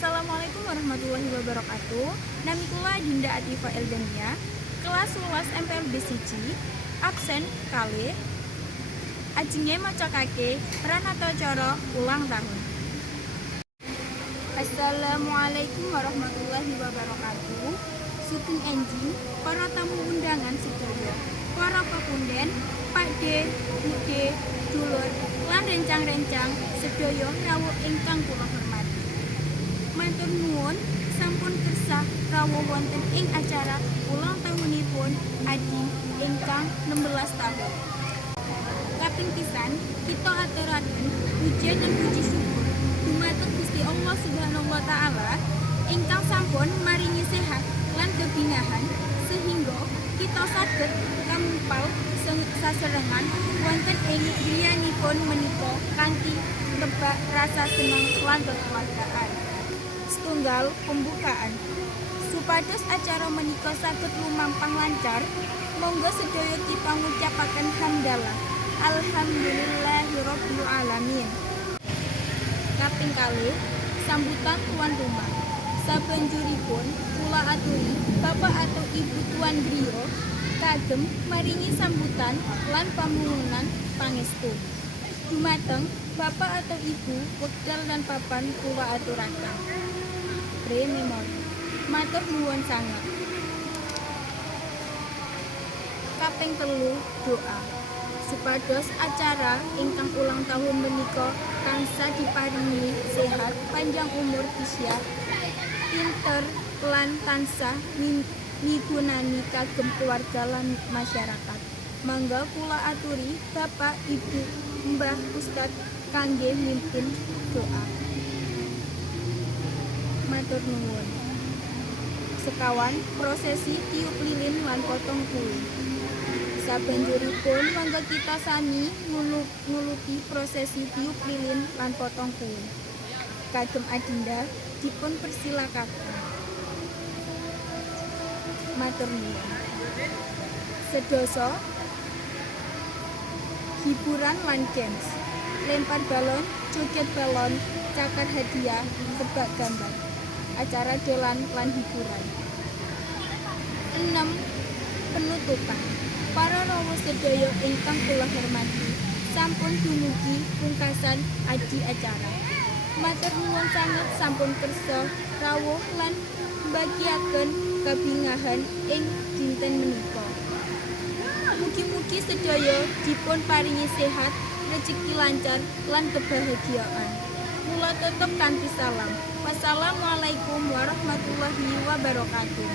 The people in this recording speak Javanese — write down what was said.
Assalamualaikum warahmatullahi wabarakatuh. Nami kula Dinda Atifa Eldania, kelas 11 MPLB siji, absen kalih. Ajenge macakake Pranata Cara ulang tahun. Assalamualaikum warahmatullahi wabarakatuh. Sugeng enjing para tamu undangan sedaya, para pepunden, Pakde, Bude, dulur, lan rencang-rencang sedaya rawuh ingkang kula hormati. Matur nuwun sampun kersah rawuh wonten ing acara ulang tahunipun Adi ingkang 16 tahun. Kaping pisan kita aturaken puji lan puji syukur dumateng Gusti Allah Subhanahu wa taala ingkang sampun maringi sehat lan kebinahan sehingga kita saged kamumpal saserengan wonten ing griyanipun menika kanthi tebak rasa seneng lan kekeluargaan. Setunggal pembukaan. Supados acara menika saged lumampah lancar, monggo sedaya kita ngucapaken hamdalah. Alhamdulillahirabbil alamin. Kaping kalih, sambutan tuan rumah. Sabanjuripun kula aturi Bapak atau Ibu tuan griya kagem maringi sambutan lan pamununan pangestu. Dumateng Bapak atau Ibu wekdal lan papan kula aturaken. Memori. Matur nuwun sanget. Kaping telu doa. Supados acara ingkang ulang tahun menika tansah diparingi sehat, panjang umur isya, pinter lan tansah migunani kagem keluarga lan masyarakat. Mangga kula aturi Bapak, Ibu, Mbah, Ustad kangge mimpin doa. Matur nuwun. Sekawan prosesi tiup lilin lan potong kue. Sabanjuripun mangga kita sami nguluti prosesi tiup lilin lan potong kue. Kagem Adinda dipun persilakaken. Matur nuwun. Sedasa hiburan lan games. Lempar balon, joget balon, cakar hadiah, tebak gambar. Acara dolan lan hiburan. 6. Penutupan. Para rawuh sedaya ingkang kula hormati, sampun dumugi pungkasan adi acara. Matur nuwun sanget sampun kersa rawuh lan mbagiaken kabingahan ing dinten menika. Mugi-mugi sedaya dipun paringi sehat, rejeki lancar lan kebahagiaan. Mula tutup kanthi salam. Wassalamualaikum warahmatullahi wabarakatuh.